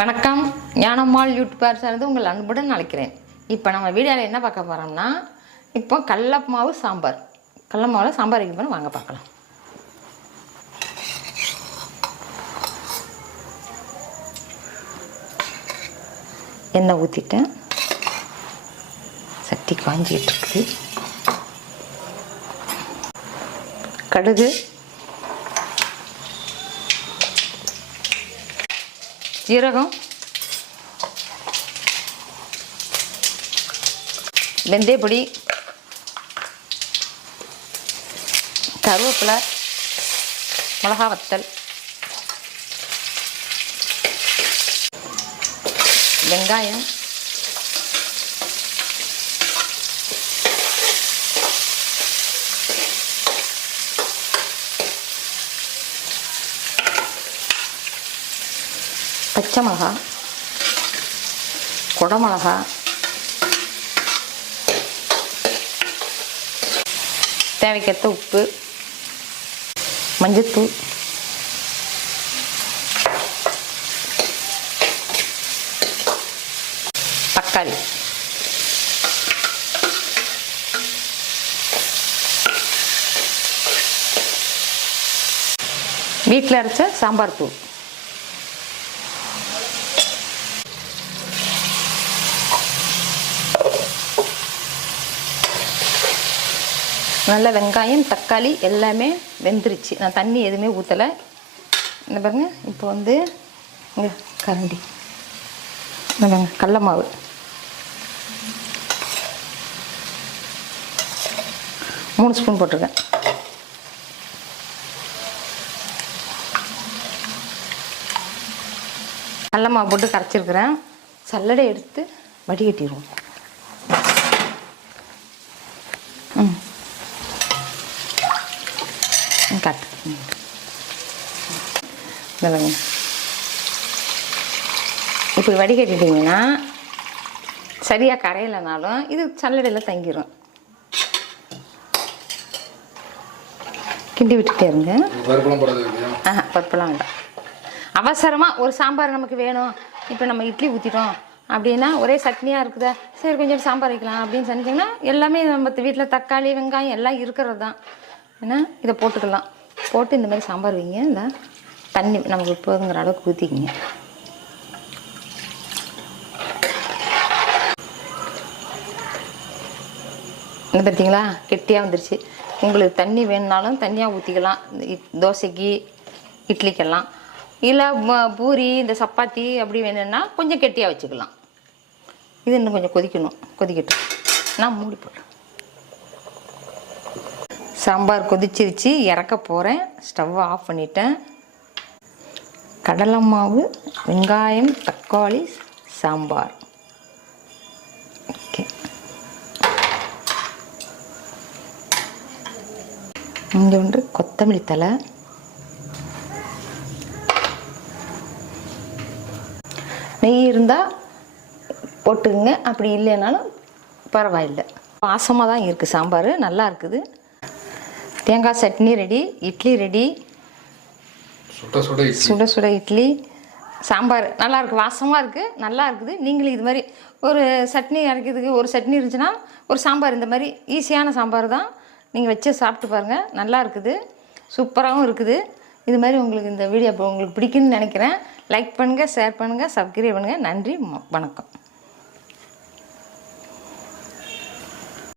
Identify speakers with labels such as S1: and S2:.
S1: வணக்கம். ஞானம்மாள் யூடியூபர் சார்ந்து உங்கள் அன்புடன் அழைக்கிறேன். இப்போ நம்ம வீடியோவில் என்ன பார்க்க போகிறோம்னா இப்போ கடல மாவு சாம்பார். கடல மாவில் சாம்பார் வைக்க போகிறோம் வாங்க பார்க்கலாம். எண்ணெய் ஊற்றிட்டேன் சட்டி காஞ்சிகிட்டு இருக்குது. கடுகு சீரகம் வெந்தயப்பொடி. கருவேப்பிலை. மிளகா வத்தல் வெங்காயம். பச்சை மிளகா குடமிளகா தேவைக்கேற்ற உப்பு மஞ்சத்தூள் தக்காளி. வீட்டில் அரைச்ச சாம்பார் தூள். நல்ல வெங்காயம் தக்காளி எல்லாமே வெந்துருச்சு. நான் தண்ணி எதுவுமே ஊற்றலை இந்த பாருங்க இப்போ வந்து இங்கே கரண்டி. கடல மாவு. மூணு ஸ்பூன் போட்டிருக்கேன். கடல மாவு போட்டு கரைச்சிருக்கிறேன். சல்லடை எடுத்து வடிகட்டிடுவோம் ம். இந்த. இப்படி வடிகட்டிட்டிங்கன்னா சரியாக கரையலைனாலும் இது சல்லடையில் தங்கிடும் கிண்டி விட்டுட்டே இருங்க. ஆஹா பருப்பெல்லாம் வேண்டாம். அவசரமாக ஒரு சாம்பார் நமக்கு வேணும். இப்போ நம்ம இட்லி ஊற்றிட்டோம் அப்படின்னா ஒரே சட்னியாக இருக்குதா? சரி கொஞ்சம் சாம்பார் வைக்கலாம் அப்படின்னு செஞ்சிங்கன்னா எல்லாமே நம்ம வீட்டில் தக்காளி வெங்காயம் எல்லாம் இருக்கிறது தான். ஏன்னா இதை போட்டுக்கலாம். போட்டு இந்த மாதிரி சாம்பார் வைங்க. இந்த தண்ணி நமக்கு போதுங்கிற அளவுக்கு ஊற்றிக்கிங்க என்ன பார்த்தீங்களா கெட்டியாக வந்துருச்சு. உங்களுக்கு தண்ணி வேணுனாலும் தண்ணியாக ஊற்றிக்கலாம் இந்த இட்- தோசைக்கு இட்லிக்கெல்லாம். இல்லை பூரி இந்த சப்பாத்தி அப்படி வேணும்னா கொஞ்சம் கெட்டியாக வச்சுக்கலாம். இது இன்னும் கொஞ்சம் கொதிக்கணும். கொதிக்கட்டும். நான் மூடி போடுறேன் சாம்பார் கொதிச்சிருச்சு இறக்க போகிறேன் ஸ்டவ்வை ஆஃப் பண்ணிட்டேன். கடலை மாவு வெங்காயம் தக்காளி சாம்பார். ஓகே. இங்கே ஒன்று கொத்தமல்லி தலை நெய் இருந்தால் போட்டுக்குங்க. அப்படி இல்லைனாலும் பரவாயில்லை. வாசமாக தான் இருக்குது சாம்பார். நல்லா இருக்குது. தேங்காய் சட்னி ரெடி இட்லி ரெடி.
S2: சுட இட்லி.
S1: சுட சுட இட்லி. சாம்பார் நல்லா இருக்கு வாசமாக இருக்குது நல்லா இருக்குது. நீங்களும் இது மாதிரி ஒரு சட்னி அரைக்கிறதுக்கு ஒரு சட்னி இருந்துச்சுன்னா ஒரு சாம்பார் இந்த மாதிரி ஈஸியான சாம்பார் தான். நீங்கள் வச்சு சாப்பிட்டு பாருங்கள் நல்லா இருக்குது சூப்பராகவும் இருக்குது. இது மாதிரி உங்களுக்கு இந்த வீடியோ உங்களுக்கு பிடிக்குன்னு நினைக்கிறேன். லைக் பண்ணுங்கள் ஷேர் பண்ணுங்கள் சப்ஸ்கிரைப் பண்ணுங்கள் நன்றி வணக்கம்.